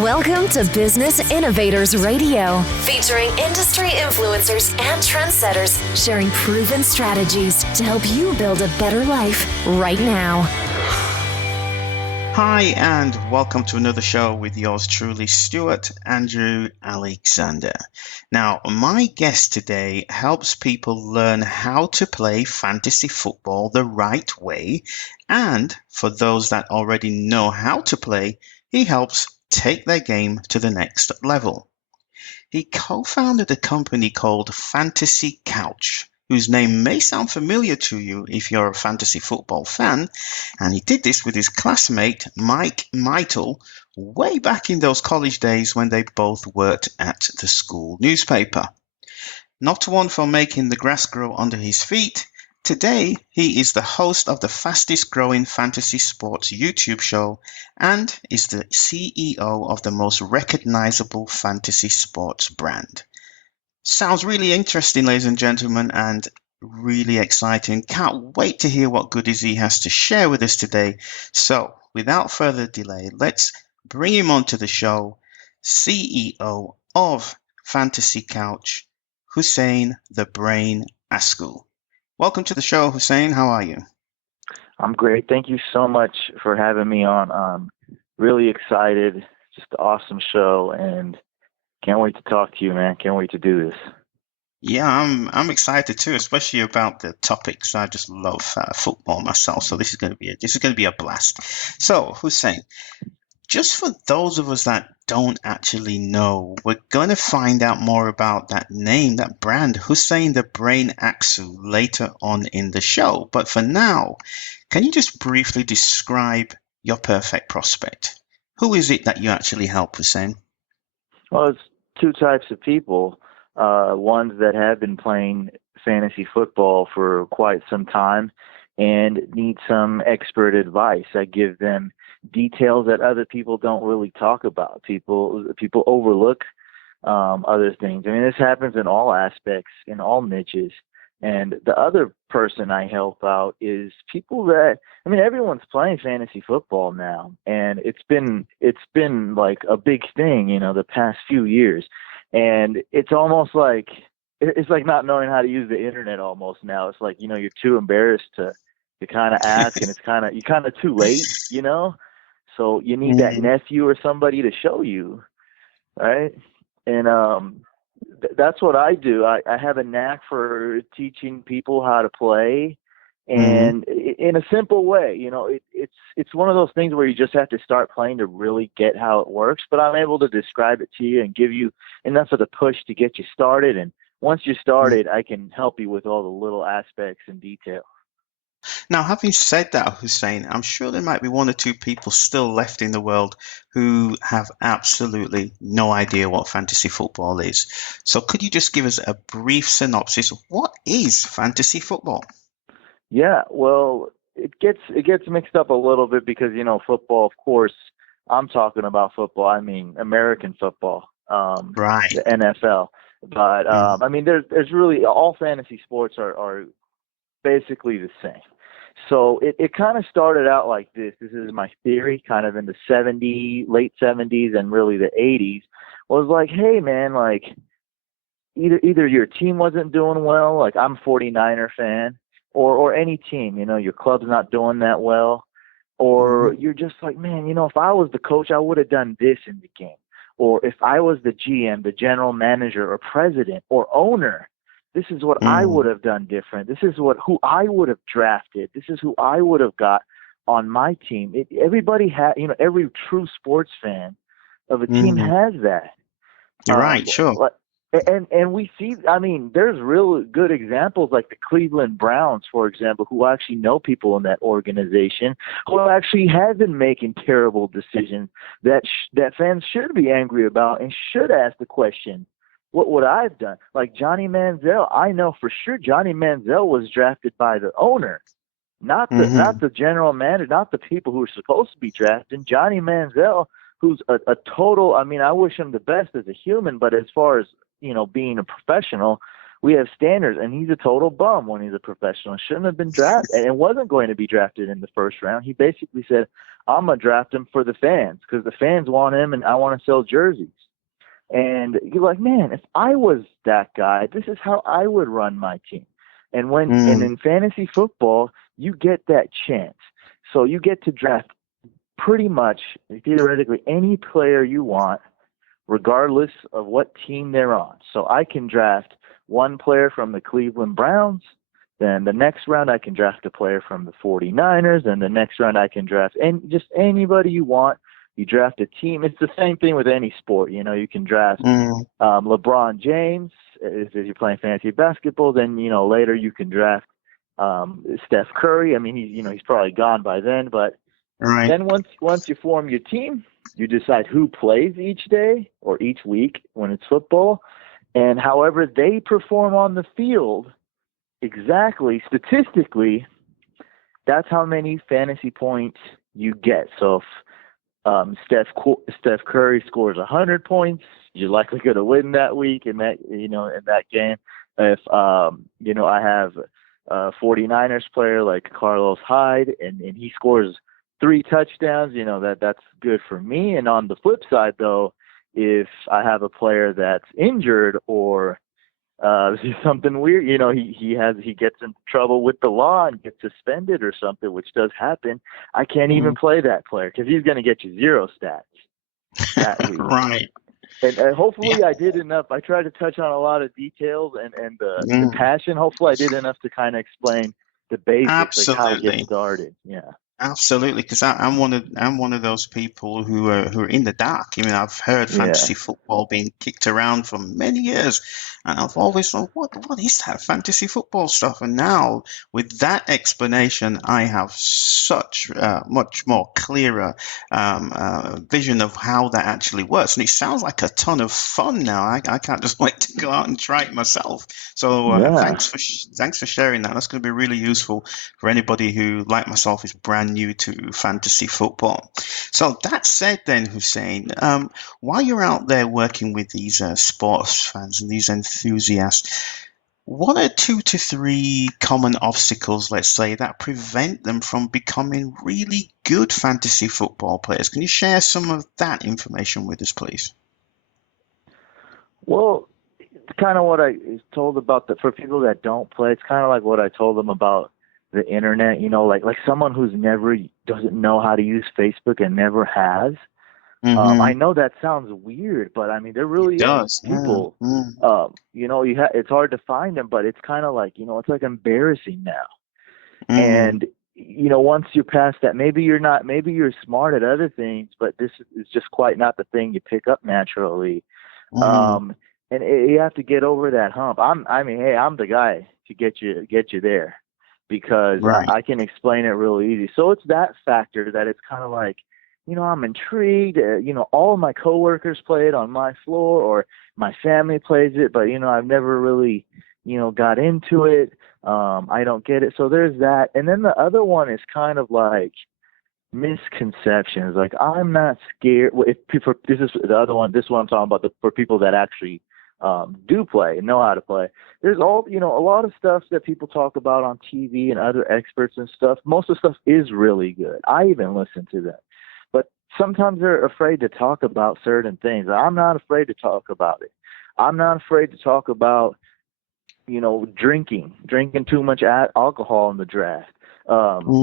Welcome to Business Innovators Radio, featuring industry influencers and trendsetters sharing proven strategies to help you build a better life right now. Hi, and welcome to another show with yours truly, Stewart Andrew Alexander. Now, my guest today helps people learn how to play fantasy football the right way. And for those that already know how to play, he helps take their game to the next level. He co-founded a company called Fantasy Couch, whose name may sound familiar to you if you're a fantasy football fan, and he did this with his classmate Mike Mital way back in those college days when they both worked at the school newspaper. Not one for making the grass grow under his feet, today he is the host of the fastest growing fantasy sports YouTube show and is the CEO of the most recognizable fantasy sports brand. Sounds really interesting, ladies and gentlemen, and really exciting. Can't wait to hear what goodies he has to share with us today. So, without further delay, let's bring him onto the show, CEO of Fantasy Couch, Huseyin the Brain Aksu. Welcome to the show, Huseyin. How are you? I'm great. Thank you so much for having me on. I'm really excited. Just an awesome show, and can't wait to talk to you, man. Can't wait to do this. Yeah, I'm excited too, especially about the topics. I just love football myself, so this is going to be a blast. So, Huseyin, just for those of us that don't actually know, we're going to find out more about that name, that brand, Huseyin the Brain Aksu, later on in the show. But for now, can you just briefly describe your perfect prospect? Who is it that you actually help, Huseyin? Well, it's two types of people. Ones that have been playing fantasy football for quite some time and need some expert advice. I give them details that other people don't really talk about. People overlook other things. I mean, this happens in all aspects, in all niches. And the other person I help out is people that, I mean, everyone's playing fantasy football now, and it's been like a big thing, the past few years. And it's almost like, it's like not knowing how to use the internet almost now. It's like, you're too embarrassed to kind of ask, and you're kind of too late, So you need that nephew or somebody to show you, right? And that's what I do. I have a knack for teaching people how to play, and in a simple way. It's one of those things where you just have to start playing to really get how it works. But I'm able to describe it to you and give you enough of the push to get you started. And once you're started, I can help you with all the little aspects and details. Now, having said that, Huseyin, I'm sure there might be one or two people still left in the world who have absolutely no idea what fantasy football is. So could you just give us a brief synopsis of what is fantasy football? Yeah, well, it gets mixed up a little bit because, football, of course, I'm talking about football. I mean, American football, Right. the NFL. But, I mean, there's really, all fantasy sports are basically the same. So it kind of started out like this. This is my theory, kind of in the late 70s and really the 80s, was like, hey, man, like either your team wasn't doing well, like I'm a 49er fan, or any team, your club's not doing that well, or you're just like, man, if I was the coach, I would have done this in the game. Or if I was the GM, the general manager or president or owner, this is what I would have done different. This is who I would have drafted. This is who I would have got on my team. Everybody had, every true sports fan of a team has that. You're right, sure. And we see, I mean, there's real good examples like the Cleveland Browns, for example, who actually know people in that organization who actually have been making terrible decisions that fans should be angry about and should ask the question, what would I have done? Like Johnny Manziel, I know for sure Johnny Manziel was drafted by the owner, not the general manager, not the people who are supposed to be drafted. Johnny Manziel, who's a total, I mean, I wish him the best as a human, but as far as, being a professional, we have standards, and he's a total bum when he's a professional. Shouldn't have been drafted, and wasn't going to be drafted in the first round. He basically said, I'm going to draft him for the fans because the fans want him, and I want to sell jerseys. And you're like, man, if I was that guy, this is how I would run my team. And and in fantasy football, you get that chance. So you get to draft pretty much, theoretically, any player you want, regardless of what team they're on. So I can draft one player from the Cleveland Browns, then the next round I can draft a player from the 49ers, and the next round I can draft just anybody you want. You draft a team. It's the same thing with any sport. You know, you can draft LeBron James if you're playing fantasy basketball. Then, you know, later you can draft Steph Curry. I mean, he's probably gone by then. But then once you form your team, you decide who plays each day or each week when it's football. And however they perform on the field, exactly, statistically, that's how many fantasy points you get. So if Steph Curry scores 100 points, you're likely going to win that week in that game. If I have a 49ers player like Carlos Hyde and he scores 3 touchdowns, that's good for me. And on the flip side, though, if I have a player that's injured or something weird, he gets in trouble with the law and gets suspended or something, which does happen, I can't even play that player because he's going to get you 0 stats that week. Right. And hopefully I did enough. I tried to touch on a lot of details and the passion. Hopefully I did enough to kind of explain the basics of how to get started. Yeah. Absolutely, because I'm one of those people who are in the dark. I mean, I've heard fantasy football being kicked around for many years, and I've always thought, what is that fantasy football stuff? And now, with that explanation, I have such much more clearer vision of how that actually works, and it sounds like a ton of fun now. I can't just wait to go out and try it myself. So thanks for sharing that. That's going to be really useful for anybody who, like myself, is brand new to fantasy football. So that said then, Huseyin, while you're out there working with these sports fans and these enthusiasts, what are 2 to 3 common obstacles, let's say, that prevent them from becoming really good fantasy football players? Can you share some of that information with us, please? Well, it's kind of what I told about for people that don't play. It's kind of like what I told them about the internet, like someone who's doesn't know how to use Facebook and never has. I know that sounds weird, but I mean, there really are people, it's hard to find them, but it's kind of like, it's like embarrassing now. And, once you're past that, maybe you're smart at other things, but this is just quite not the thing you pick up naturally. And you have to get over that hump. I'm the guy to get you there. Because I can explain it real easy. So it's that factor that it's kind of like, I'm intrigued. All of my coworkers play it on my floor or my family plays it, but, I've never really, got into it. I don't get it. So there's that. And then the other one is kind of like misconceptions. Like, I'm not scared. This is the other one. This one I'm talking about for people that actually do play and know how to play. There's a lot of stuff that people talk about on TV and other experts and stuff. Most of the stuff is really good. I even listen to them. But sometimes they're afraid to talk about certain things. I'm not afraid to talk about it. I'm not afraid to talk about, drinking too much alcohol in the draft,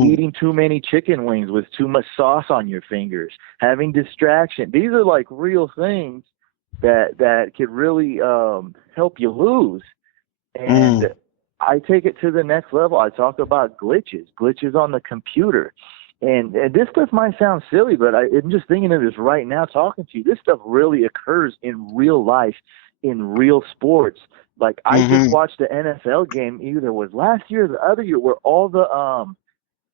eating too many chicken wings with too much sauce on your fingers, having distraction. These are like real things that could really help you lose. And I take it to the next level. I talk about glitches on the computer. And this stuff might sound silly, but I'm just thinking of this right now talking to you. This stuff really occurs in real life, in real sports. Like I just watched the NFL game, either was last year or the other year, where all the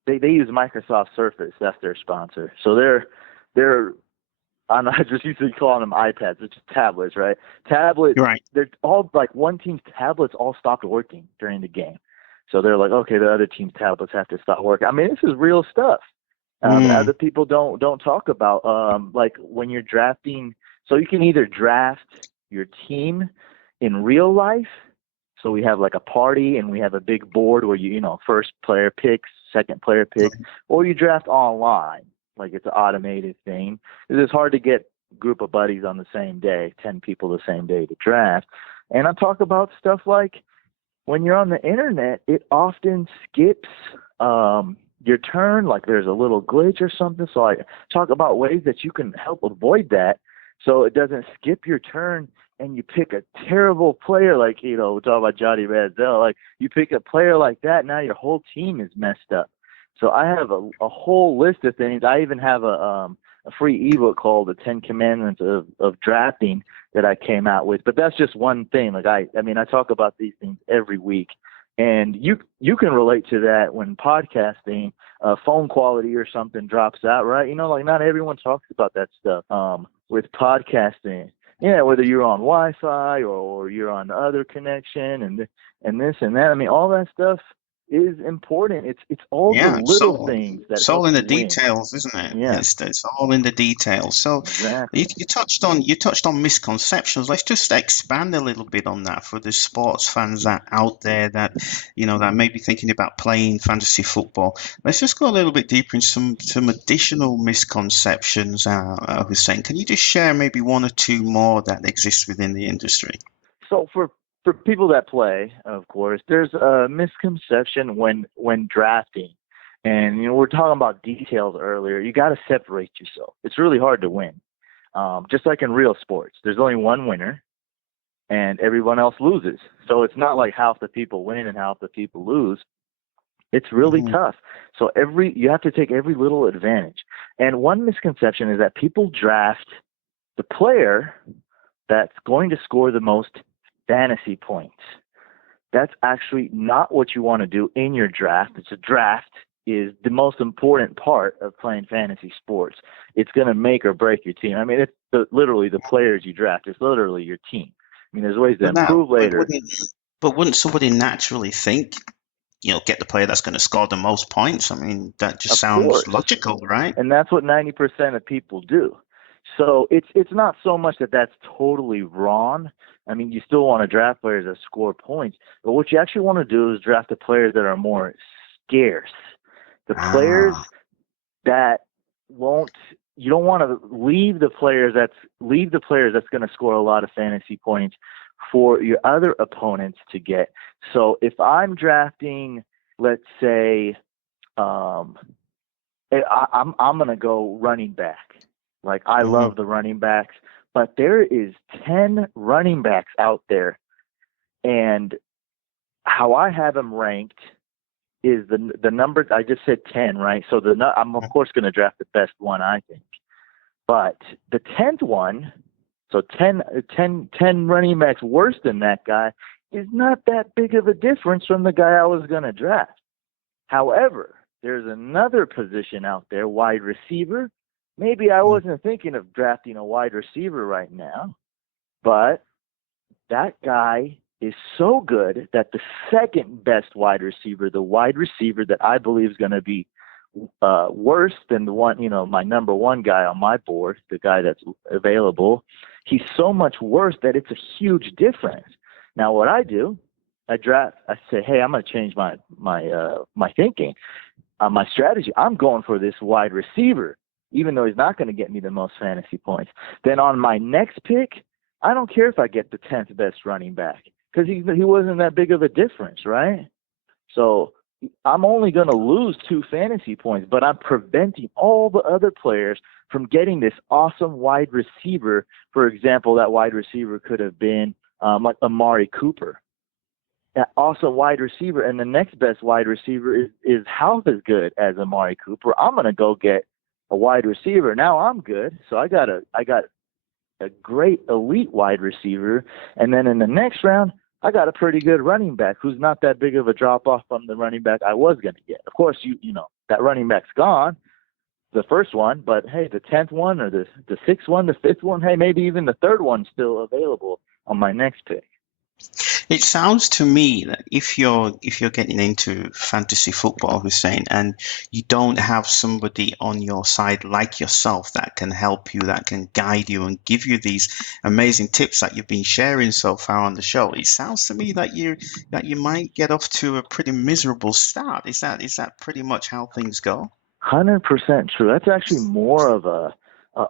they use Microsoft Surface. That's their sponsor. So they're I'm not just used to calling them iPads. It's just tablets, right? Tablets. Right. They're all like one team's tablets all stopped working during the game. So they're like, okay, the other team's tablets have to stop working. I mean, this is real stuff. Other people don't talk about like when you're drafting. So you can either draft your team in real life. So we have like a party, and we have a big board where first player picks, second player picks, or you draft online, like it's an automated thing. It's hard to get a group of buddies on the same day, 10 people the same day to draft. And I talk about stuff like when you're on the internet, it often skips your turn, like there's a little glitch or something. So I talk about ways that you can help avoid that so it doesn't skip your turn and you pick a terrible player like, we talk about Johnny Manziel, like you pick a player like that, now your whole team is messed up. So I have a whole list of things. I even have a free ebook called The 10 Commandments of Drafting that I came out with. But that's just one thing. Like I talk about these things every week. And you can relate to that when podcasting, phone quality or something drops out, right? Like not everyone talks about that stuff with podcasting. Yeah, whether you're on Wi-Fi or you're on other connection and this and that. I mean, all that stuff is important. It's all the little things that it's all in the win. Details, isn't it? Yeah, it's all in the details. So exactly. you touched on misconceptions. Let's just expand a little bit on that for the sports fans that out there that that may be thinking about playing fantasy football. Let's just go a little bit deeper in some additional misconceptions. Huseyin, can you just share maybe one or two more that exist within the industry? So for people that play, of course, there's a misconception when drafting. And, we're talking about details earlier. You got to separate yourself. It's really hard to win. Just like in real sports, there's only one winner and everyone else loses. So it's not like half the people win and half the people lose. It's really tough. So you have to take every little advantage. And one misconception is that people draft the player that's going to score the most fantasy points. That's actually not what you want to do in your draft. It's a draft is the most important part of playing fantasy sports. It's going to make or break your team. I mean, it's literally the players you draft. It's literally your team. I mean, there's ways to improve later. But wouldn't somebody naturally think, get the player that's going to score the most points? I mean, that just sounds logical, right? And that's what 90% of people do. So it's not so much that that's totally wrong. I mean, you still want to draft players that score points, but what you actually want to do is draft the players that are more scarce. The players that you don't want to leave the players that's going to score a lot of fantasy points for your other opponents to get. So if I'm drafting, let's say, I'm going to go running back. Like I love the running backs, but there is 10 running backs out there, and how I have them ranked is the number. I just said 10, right? So I'm of course going to draft the best one, I think. But the 10th one, so 10 running backs worse than that guy, is not that big of a difference from the guy I was going to draft. However, there's another position out there, wide receiver. Maybe I wasn't thinking of drafting a wide receiver right now, but that guy is so good that the second best wide receiver, the wide receiver that I believe is going to be worse than the one, my number one guy on my board, the guy that's available, he's so much worse that it's a huge difference. Now, what I do, I say, hey, I'm going to change my thinking, my strategy. I'm going for this wide receiver, even though he's not going to get me the most fantasy points. Then on my next pick, I don't care if I get the 10th best running back because he wasn't that big of a difference, right? So I'm only going to lose 2 fantasy points, but I'm preventing all the other players from getting this awesome wide receiver. For example, that wide receiver could have been like Amari Cooper. That awesome wide receiver, and the next best wide receiver is half as good as Amari Cooper. I'm going to go get a wide receiver. Now I'm good. So I got a great elite wide receiver. And then in the next round, I got a pretty good running back who's not that big of a drop off from the running back I was going to get. Of course, you know, that running back's gone, the first one, but hey, the 10th one or the 6th one, the 5th one, hey, maybe even the 3rd one's still available on my next pick. It sounds to me that if you're getting into fantasy football, Hussein, and you don't have somebody on your side like yourself that can help you, that can guide you and give you these amazing tips that you've been sharing so far on the show, it sounds to me that you might get off to a pretty miserable start. Is that pretty much how things go? 100% true. That's actually more of a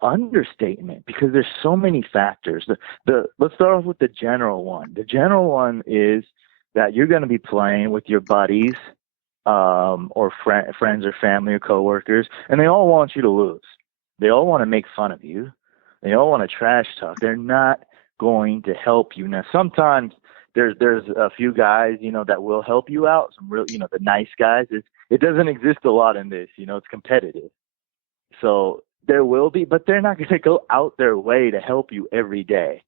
understatement because there's so many factors. The let's start off with the general one. The general one is that you're going to be playing with your buddies, or friends or family or coworkers, and they all want you to lose. They all want to make fun of you. They all want to trash talk. They're not going to help you. Now, sometimes there's a few guys, that will help you out. Some real, the nice guys. It doesn't exist a lot in this. It's competitive. So there will be, but they're not going to go out their way to help you every day,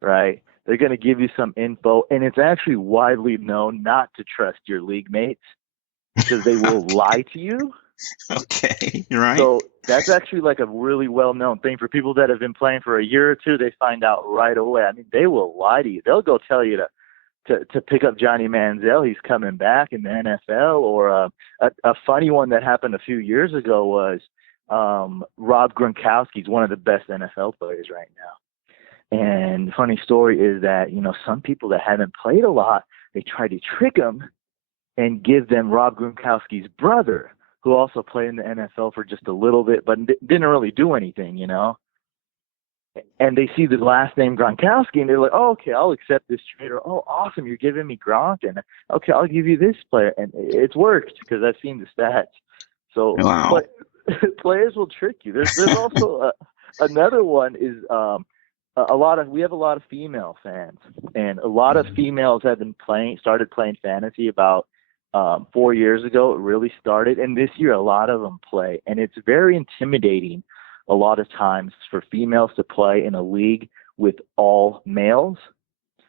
right? They're going to give you some info, and it's actually widely known not to trust your league mates because they will lie to you. Okay, right. So that's actually like a really well-known thing for people that have been playing for a year or two. They find out right away. I mean, they will lie to you. They'll go tell you to pick up Johnny Manziel. He's coming back in the NFL. Or a funny one that happened a few years ago was Rob Gronkowski's one of the best NFL players right now. And the funny story is that, some people that haven't played a lot, they try to trick him and give them Rob Gronkowski's brother, who also played in the NFL for just a little bit, but didn't really do anything, And they see the last name Gronkowski, and they're like, "Oh, okay, I'll accept this trade." Or, "Oh, awesome, you're giving me Gronk, and okay, I'll give you this player." And it's worked because I've seen the stats. So, Wow. but players will trick you. There's also another one is we have a lot of female fans, and a lot of females have started playing fantasy about 4 years ago. It really started, and this year a lot of them play, and it's very intimidating a lot of times for females to play in a league with all males.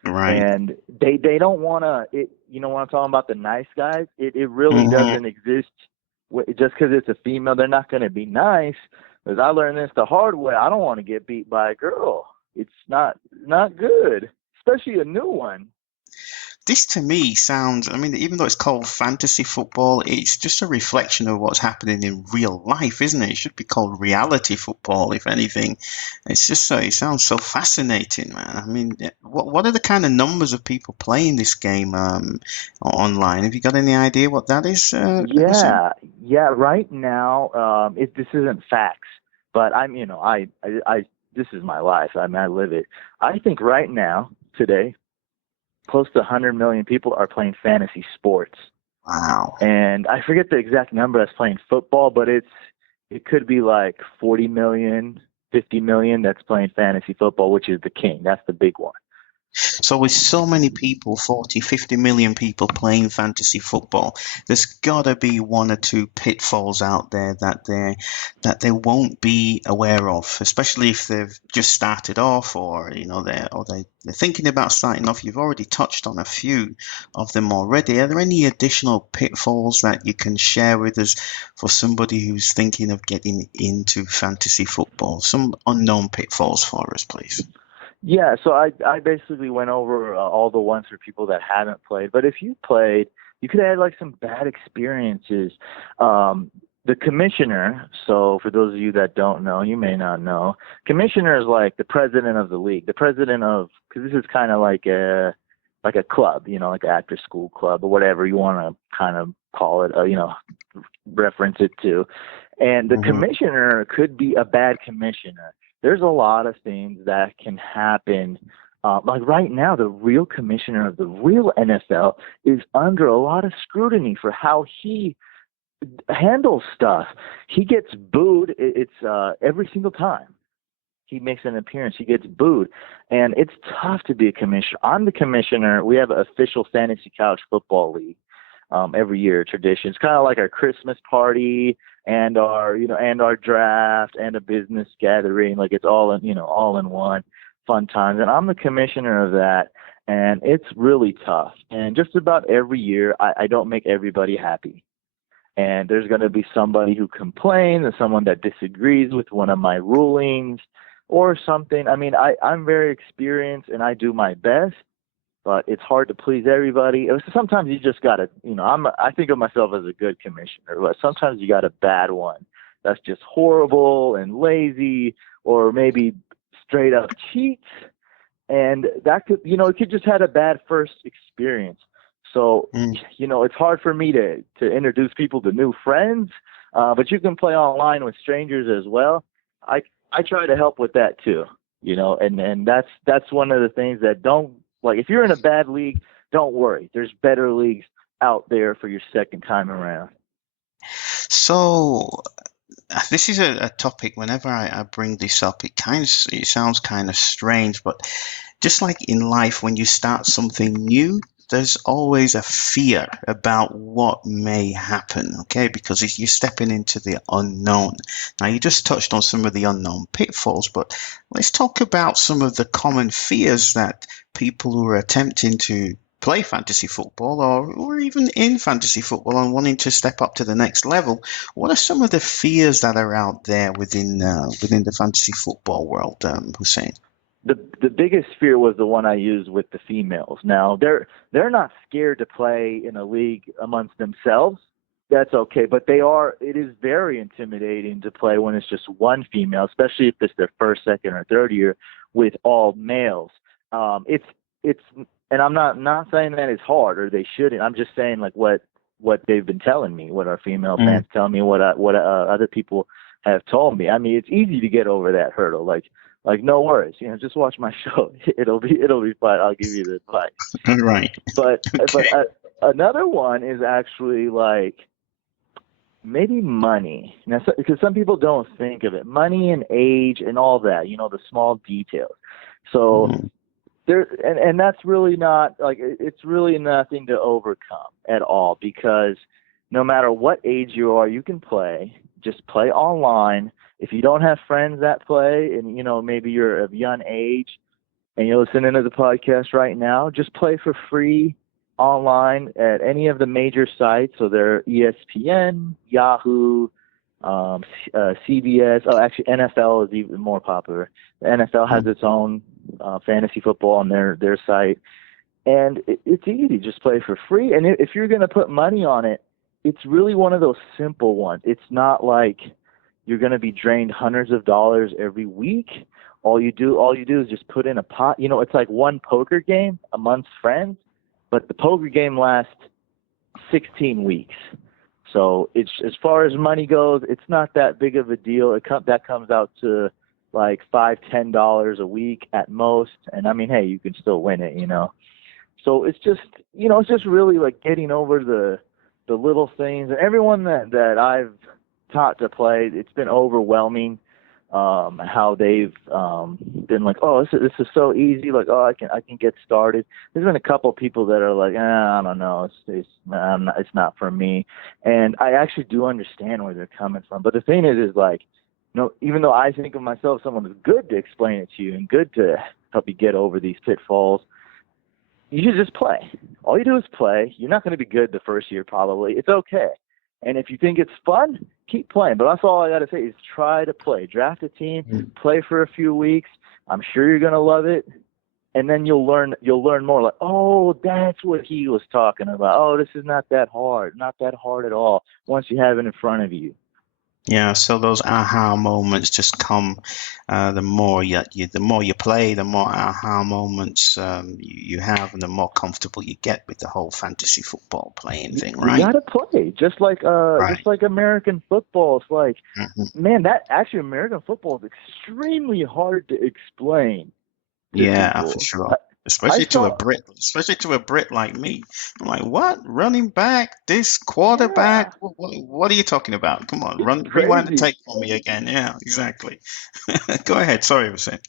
Right. And they don't want to, when I'm talking about the nice guys, it really doesn't exist. Just because it's a female, they're not going to be nice. Because I learned this the hard way. I don't want to get beat by a girl. It's not good, especially a new one. This to me sounds, I mean, even though it's called fantasy football, it's just a reflection of what's happening in real life, isn't it? It should be called reality football, if anything. It's just it sounds so fascinating, man. I mean, what are the kind of numbers of people playing this game online? Have you got any idea what that is? Yeah. Right now, this isn't facts, but this is my life. I mean, I live it. I think right now, today, close to 100 million people are playing fantasy sports. Wow. And I forget the exact number that's playing football, but it could be like 40 million, 50 million that's playing fantasy football, which is the king. That's the big one. So with so many people, 40, 50 million people playing fantasy football, there's got to be one or two pitfalls out there that they won't be aware of, especially if they've just started off or they're thinking about starting off. You've already touched on a few of them already. Are there any additional pitfalls that you can share with us for somebody who's thinking of getting into fantasy football? Some unknown pitfalls for us, please. Yeah, so I basically went over all the ones for people that haven't played. But if you played, you could have like some bad experiences. The commissioner, so for those of you that don't know, you may not know, commissioner is like the president of the league, because this is kind of like a club, like an after school club or whatever you want to kind of call it, reference it to. And the commissioner could be a bad commissioner. There's a lot of things that can happen. Like right now, the real commissioner of the real NFL is under a lot of scrutiny for how he handles stuff. He gets booed. It's every single time he makes an appearance, he gets booed. And it's tough to be a commissioner. I'm the commissioner. We have an official fantasy college football league every year, tradition. It's kind of like our Christmas party and our draft and a business gathering. Like it's all in one, fun times. And I'm the commissioner of that. And it's really tough. And just about every year, I don't make everybody happy. And there's going to be somebody who complains and someone that disagrees with one of my rulings or something. I mean, I'm very experienced and I do my best, but it's hard to please everybody. Sometimes you just gotta, I think of myself as a good commissioner, but sometimes you got a bad one that's just horrible and lazy, or maybe straight up cheats, and that could, it could just had a bad first experience. So, it's hard for me to introduce people to new friends, but you can play online with strangers as well. I try to help with that too, and that's one of the things that if you're in a bad league, don't worry. There's better leagues out there for your second time around. So this is a topic, whenever I bring this up, it sounds kind of strange, but just like in life, when you start something new, there's always a fear about what may happen, okay? Because if you're stepping into the unknown. Now, you just touched on some of the unknown pitfalls, but let's talk about some of the common fears that people who are attempting to play fantasy football or even in fantasy football and wanting to step up to the next level. What are some of the fears that are out there within the fantasy football world, Huseyin? The biggest fear was the one I used with the females. Now they're not scared to play in a league amongst themselves. That's okay, but it is very intimidating to play when it's just one female, especially if it's their first, second, or third year with all males. It's and I'm not saying that it's hard or they shouldn't. I'm just saying like what they've been telling me, what our female fans tell me, what other people have told me. I mean, it's easy to get over that hurdle. Like no worries, just watch my show. It'll be fine. I'll give you the advice. Right. But Okay. but another one is actually like maybe money. Now, because some people don't think of it, money and age and all that. The small details. So and that's really not like it's really nothing to overcome at all, because no matter what age you are, you can play. Just play online. If you don't have friends that play, and maybe you're of young age and you're listening to the podcast right now, just play for free online at any of the major sites. So they're ESPN, Yahoo, CBS. Oh, actually, NFL is even more popular. The NFL has its own fantasy football on their site, and it's easy. Just play for free. And if you're going to put money on it, it's really one of those simple ones. It's not like you're going to be drained hundreds of dollars every week. All you do is just put in a pot. It's like one poker game amongst friends, but the poker game lasts 16 weeks. So it's, as far as money goes, it's not that big of a deal. That comes out to like $5-10 a week at most. And I mean, hey, you can still win it, So it's just really like getting over the little things. And everyone that I've taught to play, it's been overwhelming how they've been like, oh, this is so easy, like, oh, I can get started. There's been a couple of people that are like, I don't know, it's not for me. And I actually do understand where they're coming from. But the thing is like, even though I think of myself someone who's good to explain it to you and good to help you get over these pitfalls, you should just play. All you do is play. You're not going to be good the first year probably. It's okay. And if you think it's fun, keep playing. But that's all I got to say is try to play. Draft a team, play for a few weeks. I'm sure you're going to love it. And then you'll learn more like, oh, that's what he was talking about. Oh, this is not that hard at all once you have it in front of you. Yeah, so those aha moments just come the more you play, the more aha moments you have, and the more comfortable you get with the whole fantasy football playing thing, right? You got to play just like American football. It's like, man, that actually American football is extremely hard to explain. Yeah, for sure. Especially to a Brit like me. I'm like, what? Running back? This quarterback? Yeah. What are you talking about? Come on, rewind the tape for me again. Yeah, exactly. Go ahead. Sorry, I was saying.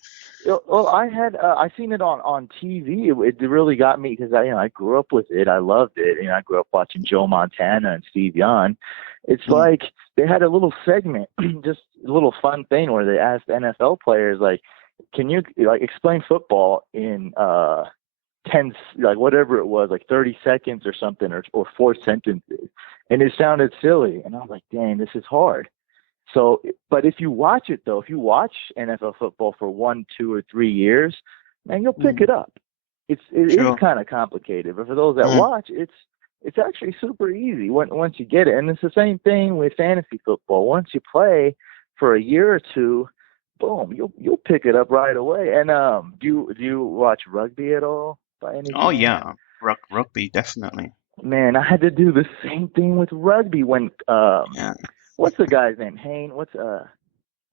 Well, I seen it on TV. It really got me because I grew up with it. I loved it. I grew up watching Joe Montana and Steve Young. It's like they had a little segment, just a little fun thing where they asked NFL players like, can you explain football in 10, like whatever it was, like 30 seconds or something, or 4 sentences? And it sounded silly. And I was like, dang, this is hard. So, but if you watch it though, if you watch NFL football for 1, 2, or 3 years, man, you'll pick it up. it is Sure. kind of complicated, but for those that Mm. watch, it's actually super easy once you get it. And it's the same thing with fantasy football. Once you play for a year or two, boom, you'll pick it up right away. And do you watch rugby at all by any Oh chance? yeah, rugby definitely. Man, I had to do the same thing with rugby when Yeah. what's the guy's name? What's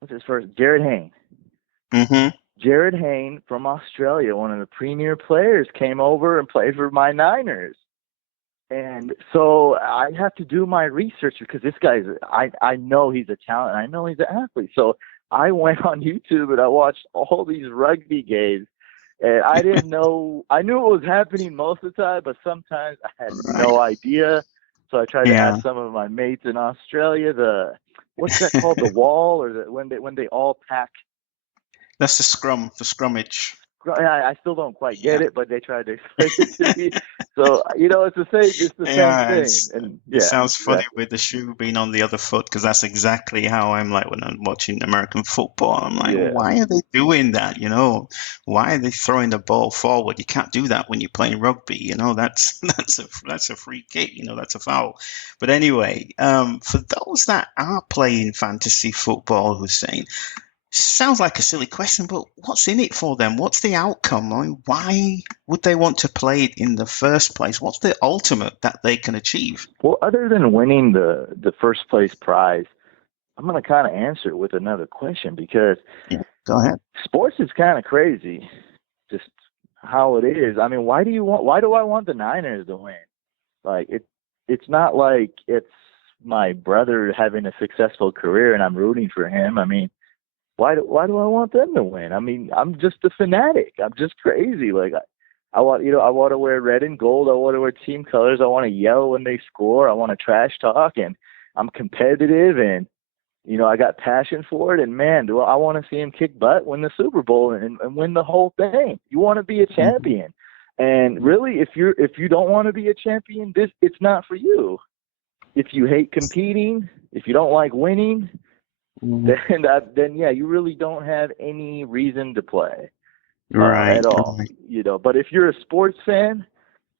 his first? Jared Hayne. Mhm. Jared Hayne from Australia, one of the premier players, came over and played for my Niners. And so I have to do my research because this guy's I know he's a talent. I know he's an athlete. So I went on YouTube and I watched all these rugby games. And I didn't know. I knew it was happening most of the time, but sometimes I had Right. no idea. So I tried to Yeah. ask some of my mates in Australia. What's that called? The wall, or when they all pack. That's the scrummage. I still don't quite Yeah. get it, but they tried to explain it to me. So it's the same. It's the same Yeah, thing. And it yeah, sounds funny exactly. with the shoe being on the other foot because that's exactly how I'm like when I'm watching American football. I'm like, Yeah. why are they doing that? Why are they throwing the ball forward? You can't do that when you're playing rugby. That's that's a free kick. That's a foul. But anyway, for those that are playing fantasy football, Hussein, sounds like a silly question, but what's in it for them? What's the outcome? I mean, why would they want to play it in the first place? What's the ultimate that they can achieve? Well, other than winning the first place prize, I'm going to kind of answer it with another question because Yeah, go ahead. sports is kind of crazy, just how it is. I mean, why do I want the Niners to win? Like it's not like it's my brother having a successful career and I'm rooting for him. I mean, why do I want them to win? I mean, I'm just a fanatic. I'm just crazy. Like I want I want to wear red and gold. I want to wear team colors. I want to yell when they score. I want to trash talk, and I'm competitive, and I got passion for it. And man, do I want to see him kick butt, win the Super Bowl, and win the whole thing. You want to be a Mhm. champion, and really, if you don't want to be a champion, it's not for you. If you hate competing, if you don't like winning, Mhm. then yeah, you really don't have any reason to play Right, at all. right. But if you're a sports fan,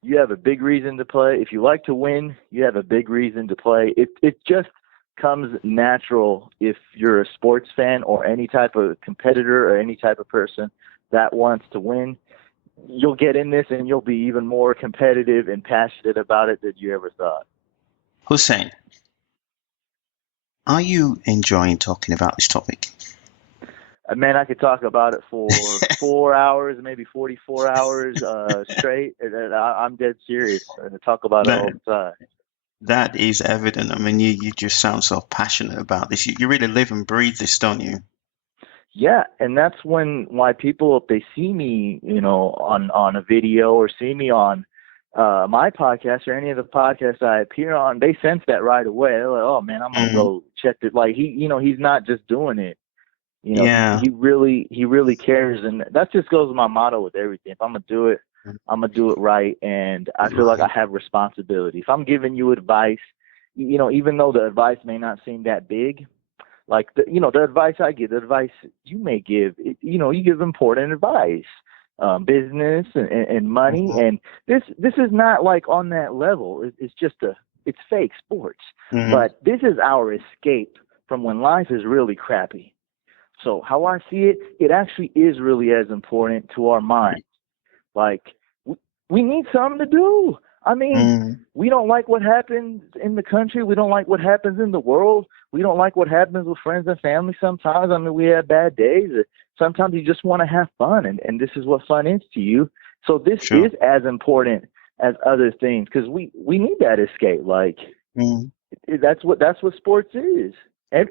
you have a big reason to play. If you like to win, you have a big reason to play. It just comes natural if you're a sports fan or any type of competitor or any type of person that wants to win. You'll get in this and you'll be even more competitive and passionate about it than you ever thought. Hussein, are you enjoying talking about this topic? Man, I could talk about it for 4 hours, maybe 44 hours straight. And I'm dead serious. I talk about it That all the time. that is evident. I mean, you just sound so passionate about this. You really live and breathe this, don't you? Yeah, and that's why people, if they see me, on a video or see me on my podcast or any of the podcasts I appear on, they sense that right away. They're like, "Oh man, I'm gonna Mm, go check it." Like he's not just doing it. yeah. He really cares, and that just goes with my motto with everything. If I'm gonna do it, I'm gonna do it right, and I feel like I Right. have responsibility. If I'm giving you advice, even though the advice may not seem that big, like the advice I give, the advice you may give, you give important advice, business and money, Mhm. and this is not like on that level. It's just it's fake sports, Mhm. but this is our escape from when life is really crappy. So how I see it, it actually is really as important to our mind. Like we need something to do. I mean, Mhm. we don't like what happens in the country. We don't like what happens in the world. We don't like what happens with friends and family sometimes. I mean, we have bad days. Sometimes you just want to have fun, and this is what fun is to you. So this Sure. is as important as other things because we need that escape. Like Mhm. that's what sports is, and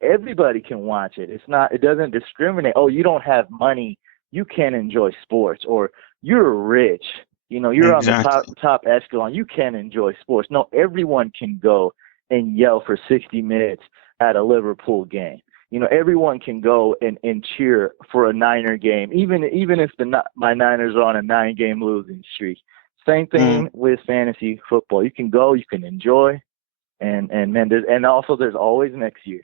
everybody can watch it. It doesn't discriminate. Oh, you don't have money, you can't enjoy sports, or you're rich, you're on the Exactly. top echelon, you can't enjoy sports. No, everyone can go and yell for 60 minutes at a Liverpool game. Everyone can go and cheer for a Niner game, even if my Niners are on a 9-game losing streak. Same Mm. thing with fantasy football. You can go, you can enjoy, and man, there's always next year.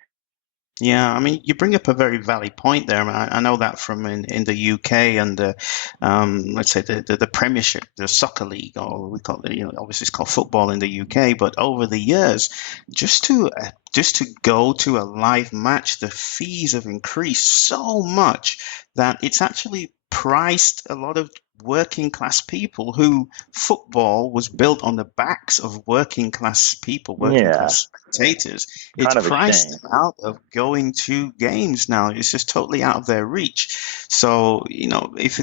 Yeah, I mean, you bring up a very valid point there. I mean, I know that from in the UK and the, let's say the Premiership, the soccer league, or we call it, obviously it's called football in the UK. But over the years, just to go to a live match, the fees have increased so much that it's actually priced a lot of working class people who football was built on the backs of working class people, working Yeah, class spectators. It's kind of a priced shame. them out of going to games now. It's just totally out of their reach. So, if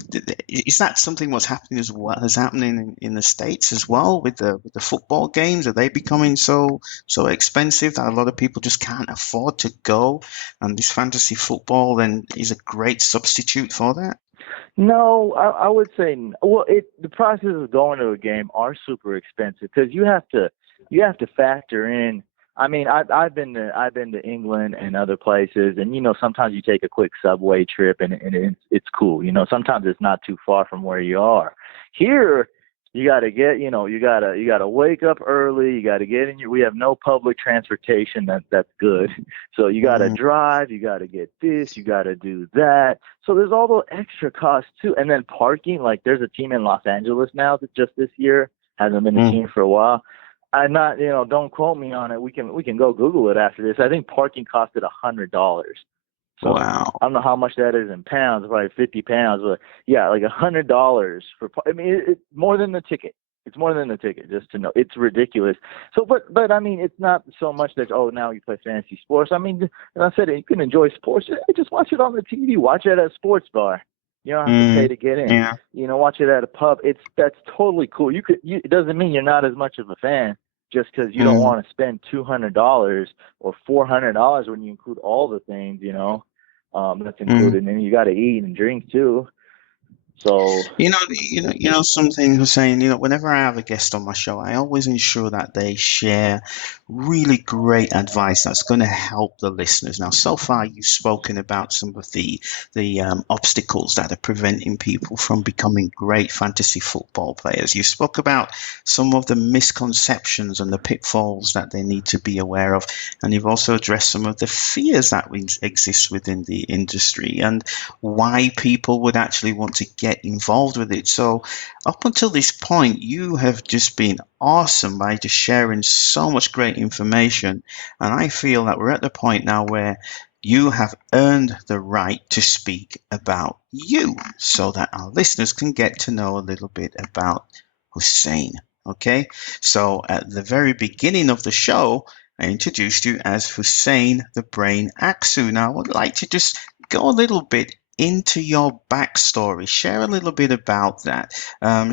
is that something what's happening as well as happening in the States as well with the football games? Are they becoming so expensive that a lot of people just can't afford to go? And this fantasy football then is a great substitute for that. No, I would say well, the process of going to a game are super expensive because you have to factor in. I mean, I've been to England and other places, and sometimes you take a quick subway trip and it's cool. Sometimes it's not too far from where you are. Here, you got to get you got to wake up early. You got to get in your. We have no public transportation that's good. So you got to Mm, drive. You got to get this. You got to do that. So there's all those extra costs too, and then parking. Like there's a team in Los Angeles now that just this year hasn't been a mm. team for a while. I'm not, don't quote me on it. We can go Google it after this. I think parking costed $100. So Wow. I don't know how much that is in pounds, probably 50 pounds, but yeah, like $100 for. I mean, it's more than the ticket. It's more than the ticket, just to know. It's ridiculous. So, but I mean, it's not so much that now you play fantasy sports. I mean, and I said you can enjoy sports. Just watch it on the TV. Watch it at a sports bar. You don't have to pay Mm, to get in. yeah. Watch it at a pub. That's totally cool. It doesn't mean you're not as much of a fan just because you don't Mm, want to spend $200 or $400 when you include all the things. That's mm. included, and then you got to eat and drink too. So Something, Hussein, whenever I have a guest on my show, I always ensure that they share really great advice that's going to help the listeners. Now, so far, you've spoken about some of the obstacles that are preventing people from becoming great fantasy football players. You spoke about some of the misconceptions and the pitfalls that they need to be aware of, and you've also addressed some of the fears that exist within the industry. And why people would actually want to get involved with it. So, up until this point, you have just been awesome by just sharing so much great information. And I feel that we're at the point now where you have earned the right to speak about you so that our listeners can get to know a little bit about Hussein. Okay, so at the very beginning of the show, I introduced you as Hussein the Brain Aksu. Now, I would like to just go a little bit into your backstory. Share a little bit about that.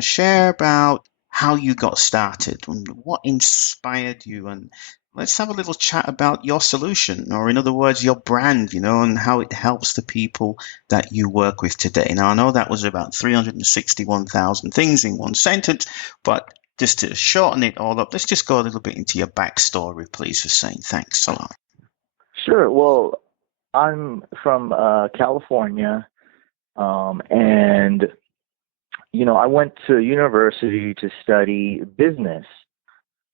Share about how you got started and what inspired you. And let's have a little chat about your solution, or in other words, your brand, and how it helps the people that you work with today. Now, I know that was about 361,000 things in one sentence, but just to shorten it all up, let's just go a little bit into your backstory, please, Hussein. Thanks a lot. sure. Well, I'm from California, and I went to university to study business,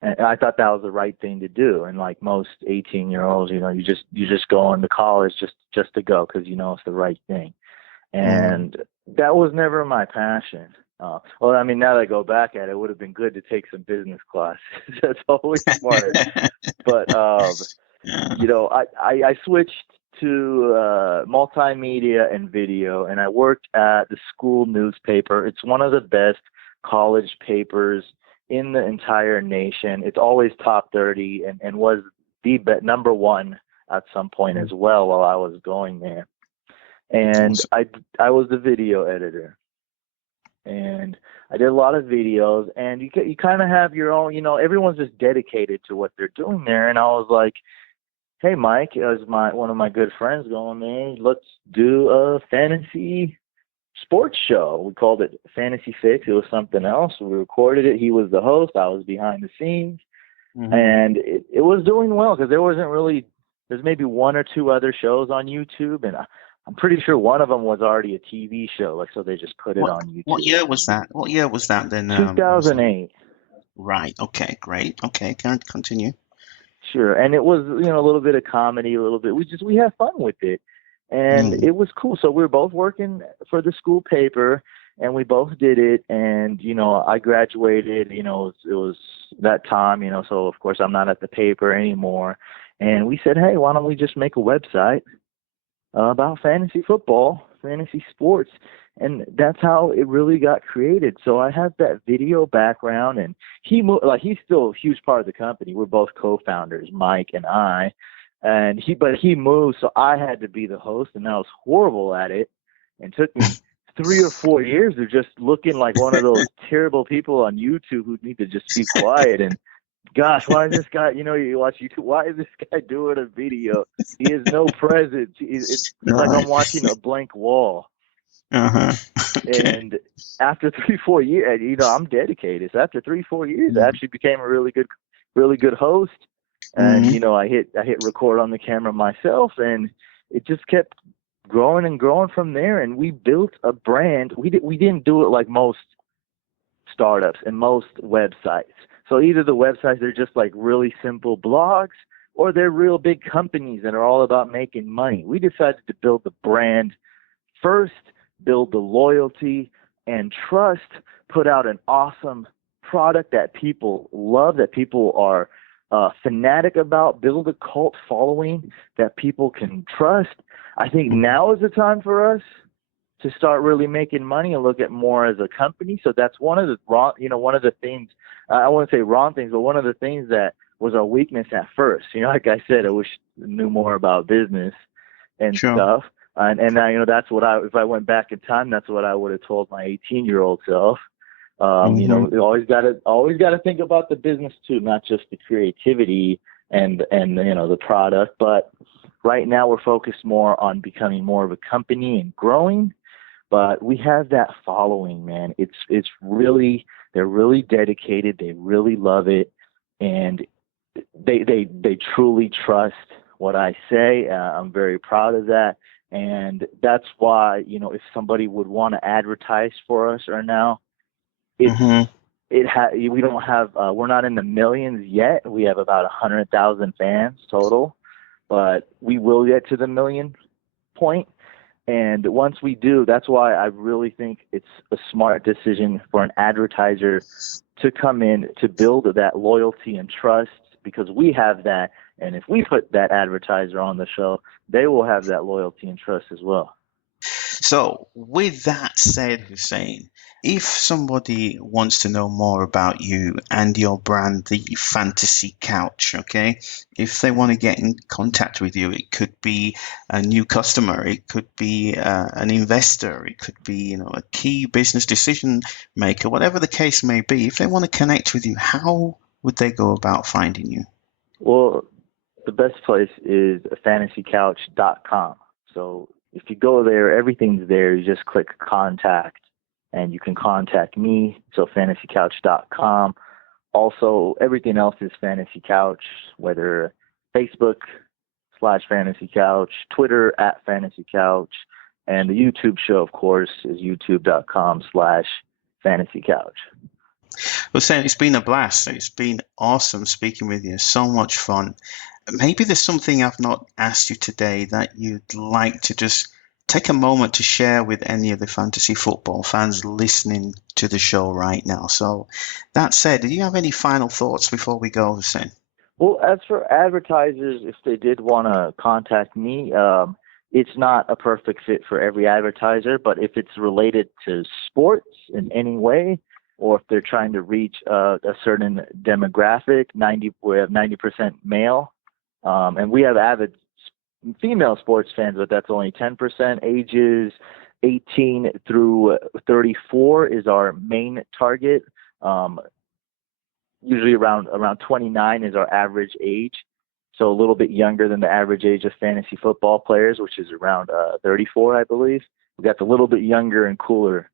and I thought that was the right thing to do. And like most 18-year-olds, you just go into college just to go because it's the right thing. Mm, And that was never my passion. Well, I mean, now that I go back at it, it would have been good to take some business classes. That's always smart. But yeah. I switched to multimedia and video, and I worked at the school newspaper. It's one of the best college papers in the entire nation. It's always top 30 and was the number one at some point as well while I was going there. And Awesome. I was the video editor, and I did a lot of videos. And you kind of have your own, everyone's just dedicated to what they're doing there. And I was like, hey, Mike, as one of my good friends going, man, let's do a fantasy sports show. We called it Fantasy Fix. It was something else. We recorded it. He was the host. I was behind the scenes. Mhm. And it was doing well because there's maybe one or two other shows on YouTube. And I'm pretty sure one of them was already a TV show. Like, so they just put it What on what YouTube. year was that? What year was that then? Hussein? 2008. Right. Okay. Great. Okay. Can continue. Sure. And it was, a little bit of comedy, a little bit. We had fun with it. And it was cool. So we were both working for the school paper, and we both did it. And, I graduated, it was that time, so of course I'm not at the paper anymore. And we said, hey, why don't we just make a website about fantasy football, fantasy sports? And that's how it really got created. So I have that video background, and he's still a huge part of the company. We're both co-founders, Mike and I. And he moved, so I had to be the host, and I was horrible at it. And took me 3 or 4 years of just looking like one of those terrible people on YouTube who need to just be quiet. And gosh, why is this guy, you watch YouTube, why is this guy doing a video? He has no presence. It's like I'm watching a blank wall. Okay. And after 3-4 years, I'm dedicated. So after 3-4 years, I actually became a really good host. And I hit record on the camera myself, and it just kept growing and growing from there. And we built a brand. We didn't do it like most startups and most websites. So either the websites are just like really simple blogs, or they're real big companies that are all about making money. We decided to build the brand first, build the loyalty and trust, put out an awesome product that people love, that people are fanatic about, build a cult following that people can trust. I think now is the time for us to start really making money and look at more as a company. So that's one of the things, I wouldn't say wrong things, but one of the things that was our weakness at first. Like I said, I wish I knew more about business and stuff. And that's what if I went back in time, that's what I would have told my 18-year-old self. You always got to think about the business too, not just the creativity and the product. But right now we're focused more on becoming more of a company and growing. But we have that following, man. They're really dedicated. They really love it, and they truly trust what I say. I'm very proud of that. And that's why, if somebody would want to advertise for us right now, we don't have, we're not in the millions yet. We have about 100,000 fans total, but we will get to the million point. And once we do, that's why I really think it's a smart decision for an advertiser to come in to build that loyalty and trust, because we have that. And if we put that advertiser on the show, they will have that loyalty and trust as well. So with that said, Huseyin, if somebody wants to know more about you and your brand, the Fantasy Couch, okay, if they want to get in contact with you, it could be a new customer, it could be an investor, it could be a key business decision maker, whatever the case may be. If they want to connect with you, how would they go about finding you? Well, the best place is fantasycouch.com. So if you go there, everything's there. You just click contact and you can contact me. So fantasycouch.com. Also, everything else is Fantasy Couch, whether Facebook/Fantasy Couch, Twitter @Fantasy Couch, and the YouTube show, of course, is youtube.com/Fantasy Couch. Well, Sam, it's been a blast. It's been awesome speaking with you. So much fun. Maybe there's something I've not asked you today that you'd like to just take a moment to share with any of the fantasy football fans listening to the show right now. So that said, do you have any final thoughts before we go, Huseyin? Well, as for advertisers, if they did want to contact me, it's not a perfect fit for every advertiser, but if it's related to sports in any way, or if they're trying to reach a certain demographic, we have 90% male, and we have avid female sports fans, but that's only 10%. Ages 18 through 34 is our main target. Usually around 29 is our average age, so a little bit younger than the average age of fantasy football players, which is around 34, I believe. We got the little bit younger and cooler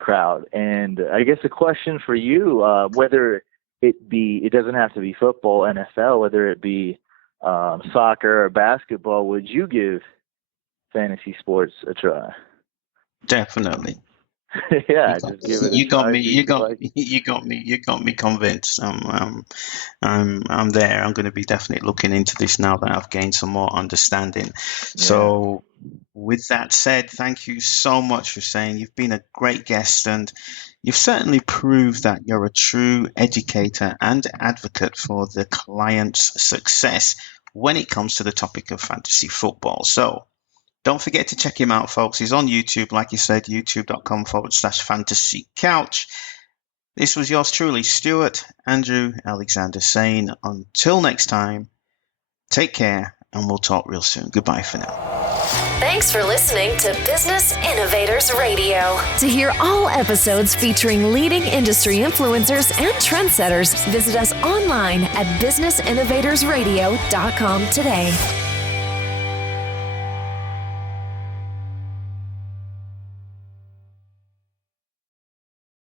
crowd. And I guess the question for you, whether it doesn't have to be football, NFL, whether it be soccer or basketball, would you give fantasy sports a try? Definitely. Yeah, just give it a You got try. me. See if You you got like it. you got me. You got me convinced. I'm there. I'm going to be definitely looking into this now that I've gained some more understanding. Yeah. So, with that said, thank you so much for saying you've been a great guest, and you've certainly proved that you're a true educator and advocate for the client's success when it comes to the topic of fantasy football. So. Don't forget to check him out, folks. He's on YouTube, like you said, youtube.com/fantasy couch. This was yours truly, Stewart Andrew Alexander, saying until next time, take care, and we'll talk real soon. Goodbye for now. Thanks for listening to Business Innovators Radio. To hear all episodes featuring leading industry influencers and trendsetters, visit us online at businessinnovatorsradio.com today.